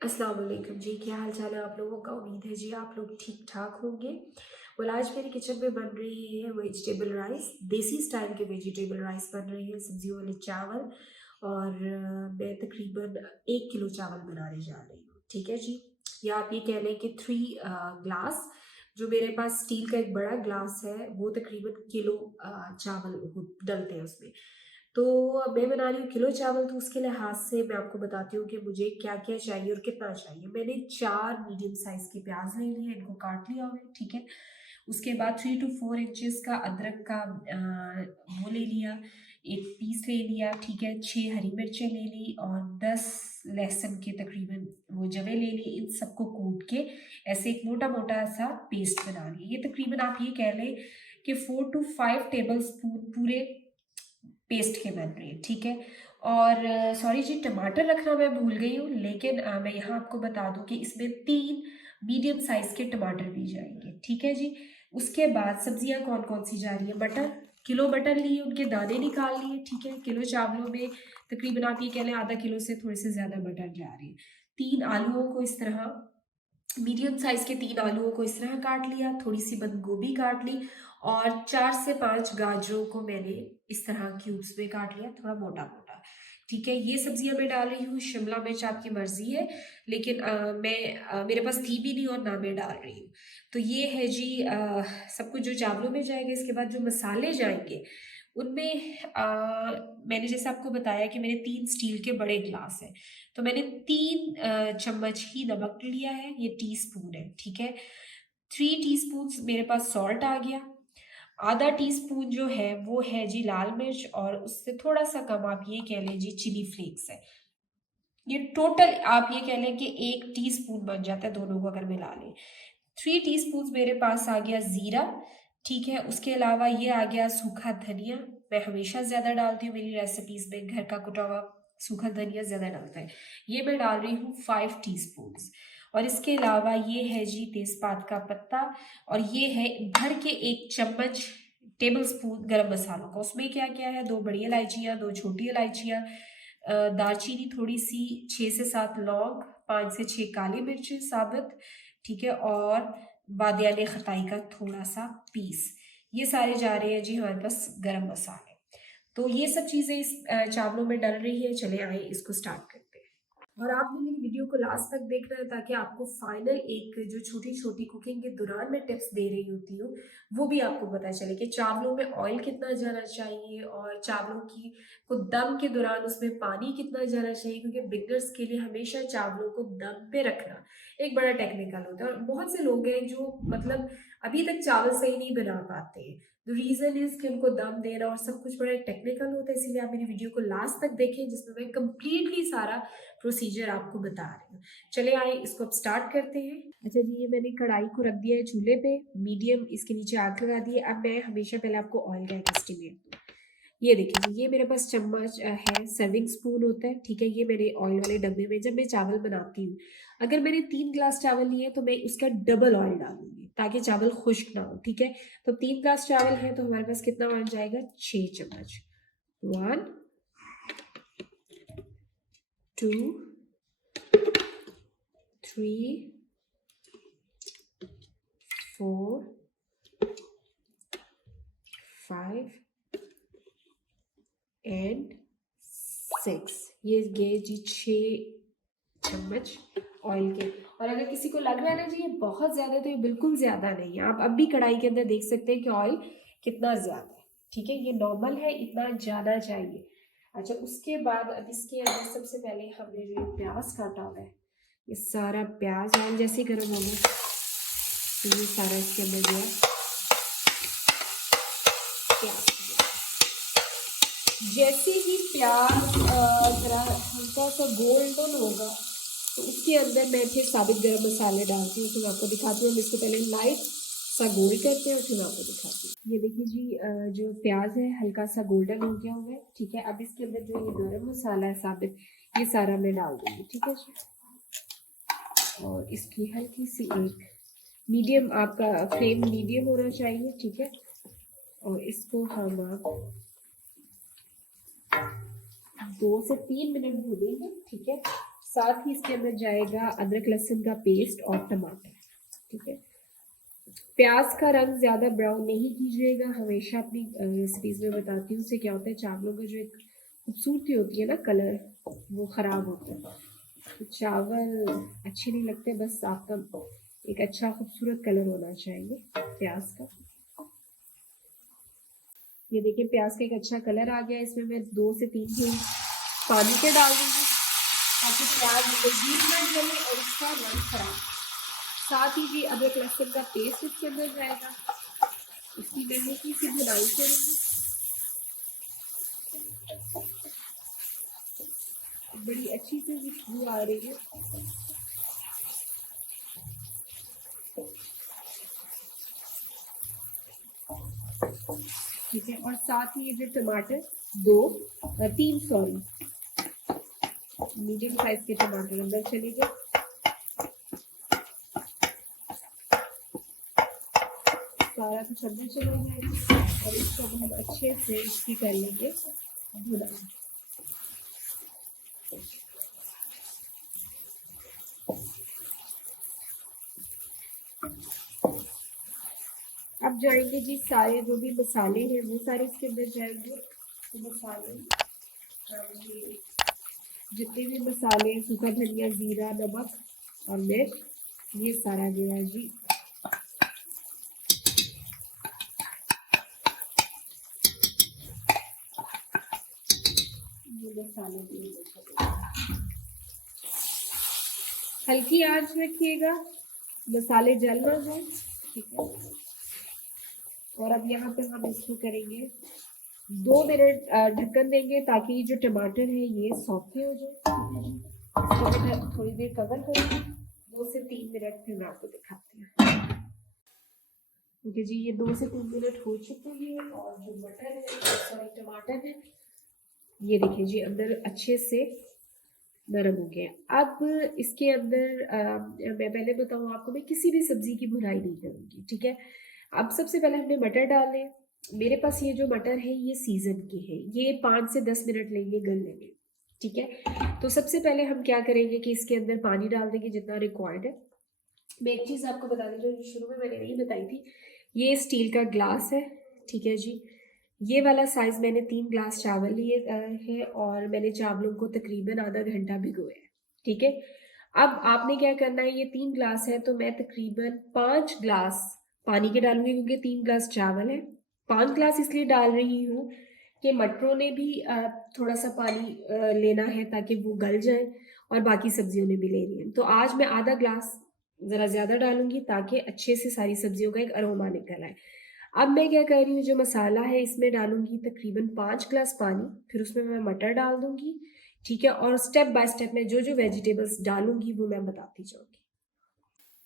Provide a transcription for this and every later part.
अस्सलाम वालेकुम जी, क्या हाल चाल है आप लोगों का। उम्मीद है जी आप लोग ठीक ठाक होंगे। well, आज मेरे किचन में बन रही है वेजिटेबल राइस, देसी स्टाइल के वेजिटेबल राइस बन रही है, सब्जियों वाले चावल। और मैं तकरीबन 1 किलो चावल बनाने जा रही हूँ, ठीक है जी। या आप ये कह लें कि 3 ग्लास, जो मेरे पास स्टील का एक बड़ा ग्लास है वो तकरीबन किलो चावल डलते हैं उसमें। तो मैं बना रही हूँ किलो चावल, तो उसके लिहाज से मैं आपको बताती हूँ कि मुझे क्या क्या चाहिए और कितना चाहिए। मैंने 4 मीडियम साइज के प्याज ले लिए, इनको काट लिया हुआ है, ठीक है। उसके बाद 3 to 4 इंचेस का अदरक का वो ले लिया, एक पीस ले लिया, ठीक है। 6 हरी मिर्चें ले ली और 10 लहसुन के तकरीबन वो जवे ले ली। इन सबको कूट के ऐसे एक मोटा मोटा सा पेस्ट बना लिया। ये तकरीबन आप ये कह लें कि 4 to 5 टेबल स्पून पूरे पेस्ट के बन रहे हैं, ठीक है। और सॉरी जी, टमाटर रखना मैं भूल गई हूँ, लेकिन मैं यहाँ आपको बता दूँ कि इसमें 3 मीडियम साइज के टमाटर भी जाएंगे, ठीक है जी। उसके बाद सब्जियाँ कौन कौन सी जा रही है। मटर, किलो मटर लिए, उनके दाने निकाल लिए, ठीक है। किलो चावलों में तकरीबन आप ये कह लें आधा किलो से थोड़े से ज़्यादा मटर जा रही है। 3 आलूओं को इस तरह, मीडियम साइज के 3 आलूओं को इस तरह काट लिया, थोड़ी सी बंद गोभी काट ली और 4 से 5 गाजरों को मैंने इस तरह क्यूब्स में काट लिया, थोड़ा मोटा मोटा, ठीक है। ये सब्जियां मैं डाल रही हूँ, शिमला मिर्च आपकी मर्जी है, लेकिन मेरे पास थी भी नहीं और ना मैं डाल रही हूँ। तो ये है जी सब कुछ जो चावलों में जाएगा। इसके बाद जो मसाले जाएंगे उनमें मैंने जैसे आपको बताया कि मैंने 3 स्टील के बड़े ग्लास हैं, तो मैंने 3 चम्मच ही नमक लिया है, ये टीस्पून है, ठीक है। 3 टीस्पून मेरे पास सॉल्ट आ गया। आधा टीस्पून जो है वो है जी लाल मिर्च, और उससे थोड़ा सा कम आप ये कह लें जी चिली फ्लेक्स है। ये टोटल आप ये कह लें कि 1 टीस्पून बन जाता है दोनों को अगर मिला लें। 3 टीस्पून मेरे पास आ गया जीरा, ठीक है। उसके अलावा ये आ गया सूखा धनिया, मैं हमेशा ज्यादा डालती हूँ मेरी रेसिपीज में, घर का कुटा हुआ सूखा धनिया ज्यादा डलता है। ये मैं डाल रही हूँ 5 टीस्पून। और इसके अलावा ये है जी तेजपात का पत्ता, और ये है भर के 1 चम्मच टेबल स्पून गरम मसालों का। उसमें क्या क्या है, 2 बड़ी इलायचियाँ, 2 छोटी इलायचियाँ, दालचीनी थोड़ी सी, 6 से 7 लौंग, 5 से 6 काली मिर्च साबुत, ठीक है। और बादियान खताई का थोड़ा सा पीस। ये सारे जा रहे हैं जी हमारे पास गरम मसाले। तो ये सब चीज़ें इस चावलों में डल रही है। चले आए इसको स्टार्ट करते हैं। और आपने मेरी वीडियो को लास्ट तक देखना है, ताकि आपको फाइनल एक जो छोटी छोटी कुकिंग के दौरान मैं टिप्स दे रही होती हूँ वो भी आपको पता चले कि चावलों में ऑयल कितना जाना चाहिए, और चावलों की को दम के दौरान उसमें पानी कितना जाना चाहिए, क्योंकि बिगनर्स के लिए हमेशा चावलों को दम पे रखना एक बड़ा टेक्निकल होता है। और बहुत से लोग हैं जो मतलब अभी तक चावल सही नहीं बना पाते हैं। द रीजन इज कि उनको दम देना और सब कुछ बड़ा टेक्निकल होता है। इसीलिए आप मेरी वीडियो को लास्ट तक देखें, जिसमें मैं कंप्लीटली सारा प्रोसीजर आपको बता रही हूँ। चले आए इसको अब स्टार्ट करते हैं। अच्छा जी, ये मैंने कढ़ाई को रख दिया है चूल्हे पे, मीडियम इसके नीचे आग लगा दी है। अब मैं हमेशा पहले आपको ऑयल का एक एस्टिमेट दूँ। ये देखिए, ये मेरे पास चम्मच है, सर्विंग स्पून होता है, ठीक है। ये मेरे ऑयल वाले डब्बे में जब मैं चावल बनाती हूँ, अगर मैंने 3 ग्लास चावल लिए तो मैं उसका डबल ऑयल डालूंगी ताकि चावल खुश्क ना हो, ठीक है। तो 3 ग्लास चावल है तो हमारे पास कितना ऑयल जाएगा, 6 चम्मच। 1, 2, 3, 4, 5 एंड 6। ये गए जी 6 चम्मच ऑयल के। और अगर किसी को लग रहा है ना जी ये बहुत ज्यादा है, तो ये बिल्कुल ज्यादा नहीं है। आप अब भी कढ़ाई के अंदर देख सकते हैं कि ऑयल कितना ज्यादा है, ठीक है। ये नॉर्मल है, इतना ज्यादा चाहिए। अच्छा, उसके बाद अब इसके अंदर सबसे पहले हमने जो प्याज काटा हुआ है, ये सारा प्याज ऑयल जैसे ही गर्म होगा तो ये सारा इसके अंदर जो है प्याज। जैसे ही प्याज जरा हल्का सा गोल्डन होगा तो उसके अंदर मैं फिर साबित गरम मसाले डालती हूँ। फिर मैं आपको दिखाती हूँ। हम इसको पहले लाइट सा गोल्ड करते हैं और फिर मैं आपको दिखाती हूँ। ये देखिए जी, जो प्याज है हल्का सा गोल्डन हो गया हुआ है, ठीक है। अब इसके अंदर जो ये गरम मसाला है साबित, ये सारा मैं डाल दूँगी, ठीक है जी। और इसकी हल्की सी एक मीडियम, आपका फ्लेम मीडियम होना चाहिए, ठीक है। और इसको हम 2 से 3 मिनट भूनेंगे, ठीक है। साथ ही इसके अंदर जाएगा अदरक लहसुन का पेस्ट और टमाटर। ठीक है, प्याज का रंग ज़्यादा ब्राउन नहीं कीजिएगा, हमेशा अपनी रेसिपीज़ में बताती हूँ, उससे क्या होता है चावलों का जो एक खूबसूरती होती है ना कलर, वो ख़राब होता है। तो चावल अच्छे नहीं लगते, बस आपका एक अच्छा खूबसूरत कलर होना चाहिए प्याज का। ये देखिए प्याज का एक अच्छा कलर आ गया। इसमें मैं 2 से 3 बूंद पानी के डाल दूँगी ताकि प्याज मज़ीद न जले और उसका रंग खराब। साथ ही जी अदरक लहसुन का पेस्ट इसके अंदर जाएगा, इसकी मैं हल्की सी भुनाई करूँगी। बड़ी अच्छी सी खुशबू आ रही है। ठीक है, और साथ ही ये जो टमाटर 3 सॉरी मीडियम साइज के टमाटर अंदर चले गए। सारा कुछ अंदर चला जाएगा और इसको हम अच्छे से इसकी कर लेंगे भुनाई। अब जाएंगे जी सारे जो भी मसाले हैं वो सारे इसके अंदर जाएंगे। तो मसाले जितने भी मसाले, सूखा धनिया, जीरा, नमक और मिर्च, ये सारा गया जी। ये मसाले दिए, हल्की आंच रखिएगा, मसाले जल ना जाए। ठीक है, और अब यहाँ पे हम इसको करेंगे 2 मिनट ढक्कन देंगे ताकि जो टमाटर है ये सॉफ्ट हो जाए। इसको थोड़ी देर कवर करेंगे, 2 से 3 मिनट, फिर मैं आपको दिखाती हूँ। ओके जी, ये 2 से 3 मिनट हो चुके हैं और जो मटर है सॉरी टमाटर है ये देखिए जी अंदर अच्छे से नरम हो गया। अब इसके अंदर मैं पहले बताऊँ आपको, मैं किसी भी सब्जी की भुनाई नहीं करूँगी। ठीक है, अब सबसे पहले हमने मटर डाले। मेरे पास ये जो मटर है ये सीजन के हैं, ये 5 से 10 मिनट लेंगे गलने में। ठीक है, तो सबसे पहले हम क्या करेंगे कि इसके अंदर पानी डाल देंगे जितना रिक्वायर्ड है। मैं एक चीज़ आपको बता दें जो शुरू में मैंने नहीं बताई थी, ये स्टील का ग्लास है। ठीक है जी, ये वाला साइज़ मैंने 3 ग्लास चावल लिए है और मैंने चावलों को तकरीबन आधा घंटा भिगोया है। ठीक है, अब आपने क्या करना है, ये 3 ग्लास है तो मैं तकरीबन 5 ग्लास पानी के डालूंगी क्योंकि 3 ग्लास चावल है। 5 ग्लास इसलिए डाल रही हूँ कि मटरों ने भी थोड़ा सा पानी लेना है ताकि वो गल जाए और बाकी सब्जियों ने भी लेनी है। तो आज मैं आधा ग्लास ज़रा ज़्यादा डालूंगी ताकि अच्छे से सारी सब्जियों का एक अरोमा निकल आए। अब मैं क्या कर रही हूँ, जो मसाला है इसमें डालूंगी तकरीबन 5 ग्लास पानी, फिर उसमें मैं मटर डाल दूंगी। ठीक है, और स्टेप बाय स्टेप मैं जो जो वेजिटेबल्स डालूंगी वो मैं बताती जाऊंगी।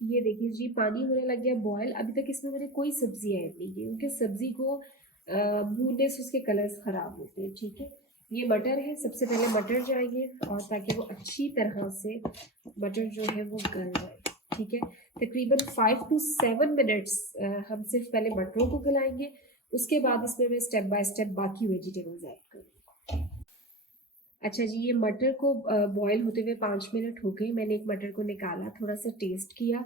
ये देखिए जी पानी होने लग गया बॉयल। अभी तक इसमें मैंने कोई सब्जी ऐड नहीं की क्योंकि सब्जी को भूनने से उसके कलर्स खराब होते हैं। ठीक है, ये मटर है, सबसे पहले मटर जाएंगे और ताकि वो अच्छी तरह से मटर जो है वो गल जाए। ठीक है, तकरीबन 5 to 7 मिनट्स हम सिर्फ पहले मटरों को गलाएंगे, उसके बाद इसमें मैं स्टेप बाय स्टेप बाकी वेजिटेबल्स ऐड करूँगी। अच्छा जी, ये मटर को बॉईल होते हुए 5 मिनट हो गए। मैंने एक मटर को निकाला, थोड़ा सा टेस्ट किया,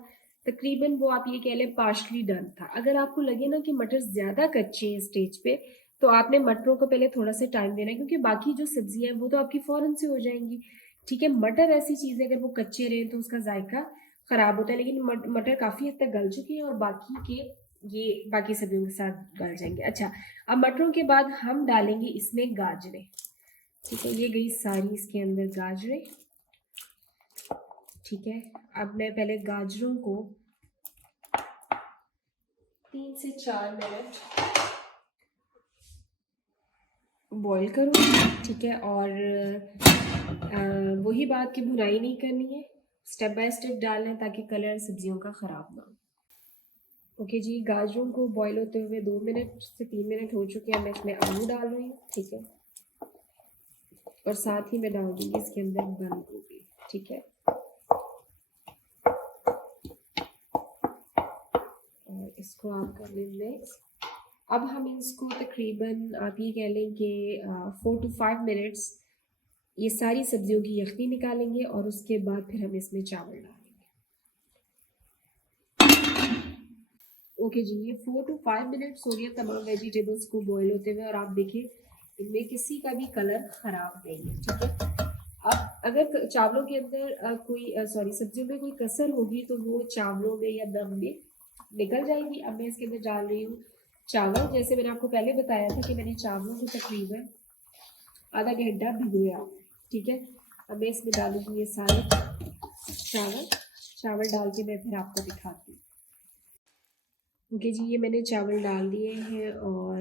तकरीबन वो आप ये कह लें पार्शली डन था। अगर आपको लगे ना कि मटर ज़्यादा कच्चे हैं स्टेज पे, तो आपने मटरों को पहले थोड़ा सा टाइम देना है क्योंकि बाकी जो सब्जियां हैं वो तो आपकी फ़ौरन से हो जाएंगी। ठीक है, मटर ऐसी चीज़ है अगर वो कच्चे रहे तो उसका जायका ख़राब होता है, लेकिन मटर काफ़ी हद तक गल चुके हैं और बाकी के ये बाकी सब्जियों के साथ गल जाएंगे। अच्छा, अब मटरों के बाद हम डालेंगे इसमें गाजरें। ठीक है, ये गई सारी इसके अंदर गाजरें। ठीक है, अब मैं पहले गाजरों को 3 से 4 मिनट बॉईल करूँगी। ठीक है, और वही बात की भुनाई नहीं करनी है, स्टेप बाय स्टेप डालना है ताकि कलर सब्जियों का ख़राब ना हो। ओके जी, गाजरों को बॉईल होते हुए 2 मिनट से 3 मिनट हो चुके हैं। मैं इसमें आलू डाल रही हूँ। ठीक है, और साथ ही मैं डाल दूँगी इसके अंदर बंद गोभी। ठीक है, और इसको आप कर लें मिक्स। अब हम इसको तकरीबन आप ये कह लें कि 4 to 5 मिनट्स ये सारी सब्जियों की यखनी निकालेंगे और उसके बाद फिर हम इसमें चावल डालेंगे। ओके जी, ये 4 to 5 मिनट्स हो गए तमाम वेजिटेबल्स को बॉईल होते हुए, और आप देखिए इनमें किसी का भी कलर ख़राब नहीं है, ठीक है। अब अगर चावलों के अंदर कोई सब्जियों में कोई कसर होगी तो वो चावलों में या दम में निकल जाएगी। अब मैं इसके अंदर डाल रही हूँ चावल। जैसे मैंने आपको पहले बताया था कि मैंने चावलों को तकरीबन आधा घंटा भिगोया, ठीक है। अब मैं इसमें डालूंगी ये सारे चावल डाल के मैं फिर आपको दिखाती हूँ। ओके जी, ये मैंने चावल डाल दिए हैं और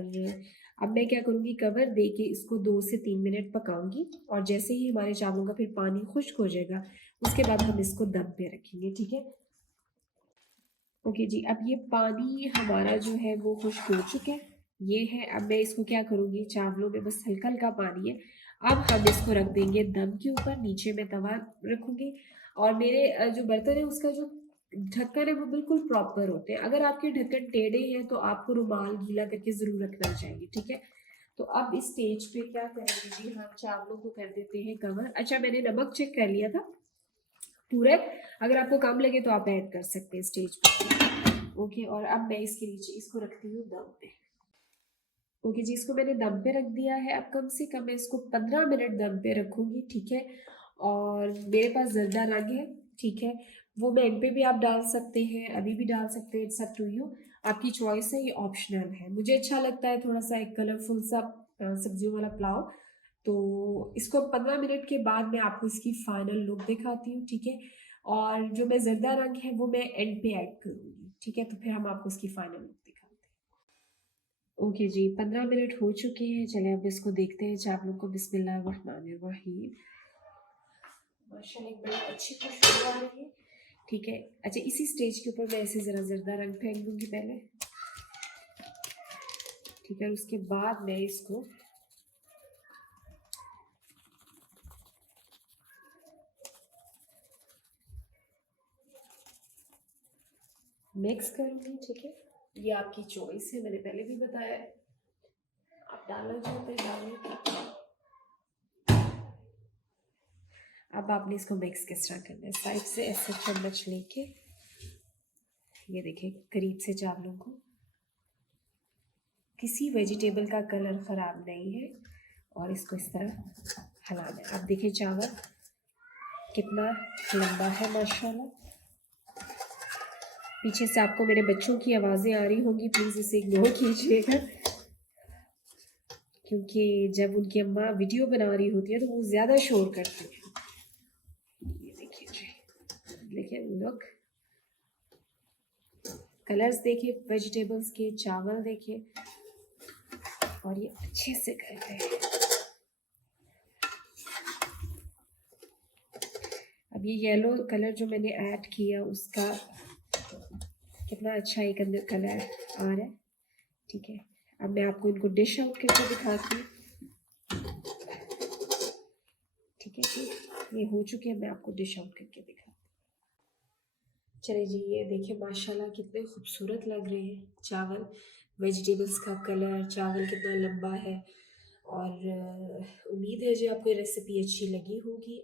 अब मैं क्या करूँगी, कवर दे के इसको 2 से 3 मिनट पकाऊंगी, और जैसे ही हमारे चावलों का फिर पानी खुश्क हो जाएगा उसके बाद हम इसको दम पे रखेंगे, ठीक है। ओके जी, अब ये पानी हमारा जो है वो खुश्क हो चुका है, ये है। अब मैं इसको क्या करूँगी, चावलों में बस हल्का हल्का पानी है, अब हम इसको रख देंगे दम के ऊपर। नीचे मैं तवा रखूँगी, और मेरे जो बर्तन है उसका जो ढक्कन है वो बिल्कुल प्रॉपर होते हैं। अगर आपके ढक्कन टेढ़े हैं तो आपको रुमाल गीला करके ज़रूर रखना चाहिए, ठीक है। तो अब इस स्टेज पे क्या करेंगे जी, हम चावलों को कर देते हैं कवर। अच्छा, मैंने नमक चेक कर लिया था पूरा, अगर आपको कम लगे तो आप ऐड कर सकते हैं स्टेज पे। ओके, और अब मैं इसके नीचे इसको रखती हूँ दम पे। ओके जी, इसको मैंने दम पे रख दिया है। अब कम से कम मैं इसको 15 मिनट दम पे रखूँगी, ठीक है। और मेरे पास ज़रदा रंग है, ठीक है, वो मैं इन पे भी आप डाल सकते हैं, अभी भी डाल सकते हैं, इट्स अप टू यू, आपकी चॉइस है, ये ऑप्शनल है। मुझे अच्छा लगता है थोड़ा सा एक कलरफुल सा सब्जियों वाला पुलाव। तो इसको 15 मिनट के बाद मैं आपको इसकी फाइनल लुक दिखाती हूँ, ठीक है। और जो मैं ज़रदा रंग है वो मैं एंड पे ऐड करूँगी, ठीक है। तो फिर हम आपको इसकी फाइनल लुक दिखाते हैं। ओके जी, 15 मिनट हो चुके हैं। चलिए अब इसको देखते हैं चावलों को। बिस्मिल्लाहिर्रहमानिर्रहीम। माशाल्लाह एक बड़ी अच्छी खुशबू आ रही है, ठीक है। अच्छा, इसी स्टेज के ऊपर मैं ऐसे ज़रा ज़रदा रंग फेंक दूँगी पहले, ठीक है। उसके बाद मैं इसको मिक्स करूँगी, ठीक है। ये आपकी चॉइस है, मैंने पहले भी बताया है, आप डालना चाहते हैं डालें। अब आपने इसको मिक्स किस तरह करना है, साइड से ऐसे चम्मच लेके, ये देखिए करीब से चावलों को, किसी वेजिटेबल का कलर ख़राब नहीं है, और इसको इस तरह हिलाना है। अब देखिए चावल कितना लंबा है माशाल्लाह। पीछे से आपको मेरे बच्चों की आवाज़ें आ रही होंगी, प्लीज़ इसे इग्नोर कीजिएगा, क्योंकि जब उनकी अम्मा वीडियो बना रही होती है तो वो ज़्यादा शोर करते हैं। ये देखिए जी, देखिए लुक, कलर्स देखिए वेजिटेबल्स के, चावल देखिए, और ये अच्छे से कर रहे हैं। अब ये येलो कलर जो मैंने ऐड किया उसका कितना अच्छा एक अंदर कलर आ रहा है, ठीक है। अब मैं आपको इनको डिश आउट करके दिखाती हूँ, ठीक है जी। ये हो चुके हैं, मैं आपको डिश आउट करके दिखाती हूँ। चलिए जी, ये देखिए माशाल्लाह कितने खूबसूरत लग रहे हैं चावल, वेजिटेबल्स का कलर, चावल कितना लंबा है। और उम्मीद है जी आपको ये रेसिपी अच्छी लगी होगी।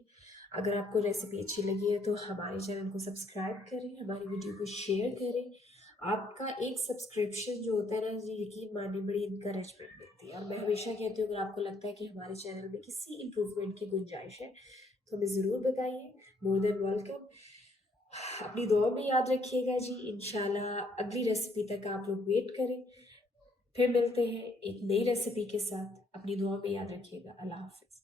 अगर आपको रेसिपी अच्छी लगी है तो हमारे चैनल को सब्सक्राइब करें, हमारी वीडियो को शेयर करें। आपका एक सब्सक्रिप्शन जो होता है ना जी, यकीन मानिए बड़ी इंकरेजमेंट मिलती है। और मैं हमेशा कहती हूँ अगर आपको लगता है कि हमारे चैनल में किसी इम्प्रूवमेंट की गुंजाइश है तो हमें ज़रूर बताइए, मोर देन वेलकम। अपनी दुआ में याद रखिएगा जी। इंशाल्लाह अगली रेसिपी तक आप लोग वेट करें, फिर मिलते हैं एक नई रेसिपी के साथ। अपनी दुआ में याद रखिएगा। अल्लाह हाफिज़।